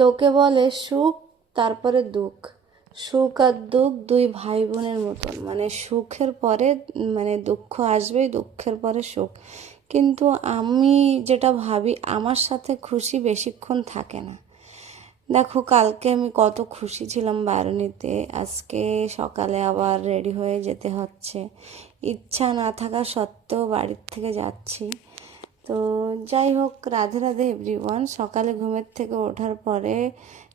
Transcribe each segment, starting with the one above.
লোকে বলে সুখ তারপরে দুঃখ, সুখ আর দুঃখ দুই ভাই বোনের মতন, মানে সুখের পরে মানে দুঃখ আসবেই, দুঃখের পরে সুখ। কিন্তু আমি যেটা ভাবি, আমার সাথে খুশি বেশিক্ষণ থাকে না। দেখো, কালকে আমি কত খুশি ছিলাম বারুনিতে, আজকে সকালে আবার রেডি হয়ে যেতে হচ্ছে। ইচ্ছা না থাকা সত্ত্বেও বাড়ির থেকে যাচ্ছি। তো যাই হোক, রাধে রাধে এভরিওয়ান। সকালে ঘুমের থেকে ওঠার পরে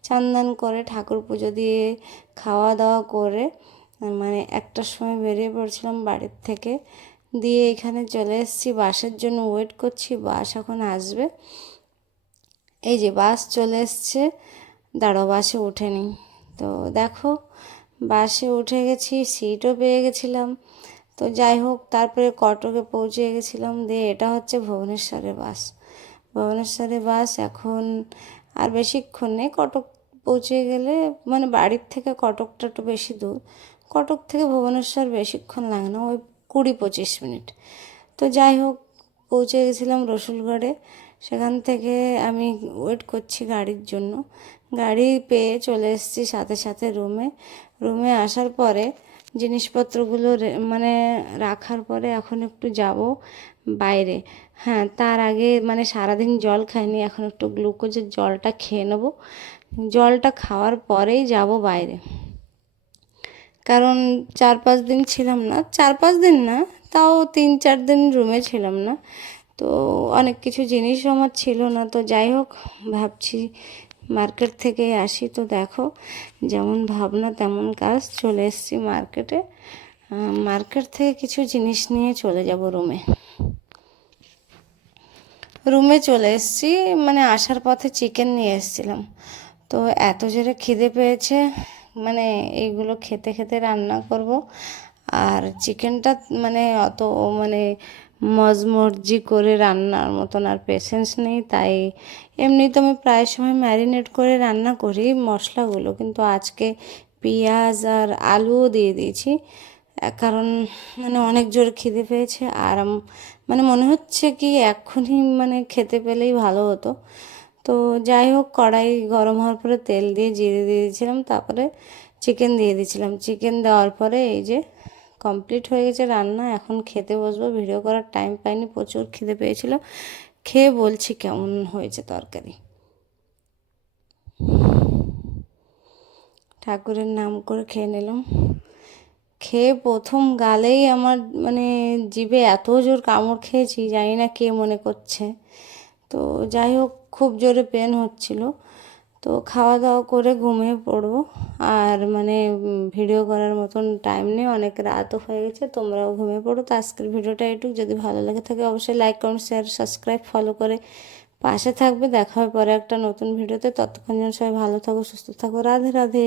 চান করে ঠাকুর পুজো দিয়ে খাওয়া দাওয়া করে মানে 1টার সময় বেরিয়ে পড়ছিলাম বাড়ির থেকে। দিয়ে এখানে চলে এসেছি, বাসের জন্য ওয়েট করছি, বাস এখন আসবে। এই যে বাস চলে এসছে, দাঁড়াও বাসে উঠে নিই। তো দেখো, বাসে উঠে গেছি, সিটও পেয়ে গেছিলাম। তো যাই হোক, তারপরে কটকে পৌঁছে গেছিলাম। দিয়ে এটা হচ্ছে ভুবনেশ্বরের বাস। ভুবনেশ্বরের বাস এখন আর বেশিক্ষণ নেই, কটক পৌঁছে গেলে, মানে বাড়ির থেকে কটকটা একটু বেশি দূর। কটক থেকে ভুবনেশ্বর বেশিক্ষণ লাগে না, ওই 20-25 মিনিট। তো যাই হোক, পৌঁছে গেছিলাম রসুলগড়ে। সেখান থেকে আমি ওয়েট করছি গাড়ির জন্য। গাড়ি পেয়ে চলে এসেছি সাথে সাথে রুমে। রুমে আসার পরে জিনিসপত্রগুলো মানে রাখার পরে এখন একটু যাব বাইরে। হ্যাঁ, তার আগে মানে সারাদিন জল খাইনি, এখন একটু গ্লুকোজের জলটা খেয়ে নেব। জলটা খাওয়ার পরেই যাব বাইরে। কারণ 4-5 দিন ছিলাম না, 4-5 দিন না, তাও 3-4 দিন রুমে ছিলাম না। তো অনেক কিছু জিনিসও আমার ছিল না। তো যাই হোক, ভাবছি মার্কেট থেকে আসি। তো দেখো, যেমন ভাবনা তেমন কাজ, চলে এসেছি মার্কেটে। মার্কেট থেকে কিছু জিনিস নিয়ে চলে যাব রুমে। রুমে চলে এসেছি, মানে আসার পথে চিকেন নিয়ে এসেছিলাম। তো এত জোরে খিদে পেয়েছে, মানে এইগুলো খেতে খেতে রান্না করব। আর চিকেনটা মানে অত মানে মজমর্জি করে রান্নার মতন আর পেশেন্স নেই। তাই এমনি তো আমি প্রায় সময় ম্যারিনেট করে রান্না করি মশলাগুলো, কিন্তু আজকে পেঁয়াজ আর আলুও দিয়ে দিয়েছি। কারণ মানে অনেক জোর খিদে পেয়েছে, আর মানে মনে হচ্ছে কি এক্ষুনি মানে খেতে পেলেই ভালো হতো। তো যাই হোক, কড়াই গরম হওয়ার পরে তেল দিয়ে জিরে দিয়ে দিয়েছিলাম, তারপরে চিকেন দিয়ে দিয়েছিলাম। চিকেন দেওয়ার পরে এই যে কমপ্লিট হয়ে গেছে রান্না। এখন খেতে বসবো, ভিডিও করার টাইম পাইনি, প্রচুর খিদে পেয়েছিল। খেয়ে বলছি কেমন হয়েছে তরকারি। ঠাকুরের নাম করে খেয়ে নিলাম। খেয়ে প্রথম গালেই আমার মানে জিভে এত জোর কামড় খেয়েছি, জানি না কে মনে করছে। তো যাই হোক, খুব জোরে পেন হচ্ছিল। তো খাওয়া দাওয়া করে ঘুমিয়ে পড়বো। আর মানে ভিডিও করার মতন টাইম নেই, অনেক রাতও হয়ে গেছে, তোমরাও ঘুমিয়ে পড়ো। তো আজকের ভিডিওটা একটু যদি ভালো লাগে থাকে অবশ্যই like, comment, share, subscribe, follow করে পাশে থাকবে। দেখা হয় পরে একটা নতুন ভিডিওতে। ততক্ষণ যেন সবাই ভালো থাকো, সুস্থ থাকো। রাধে রাধে।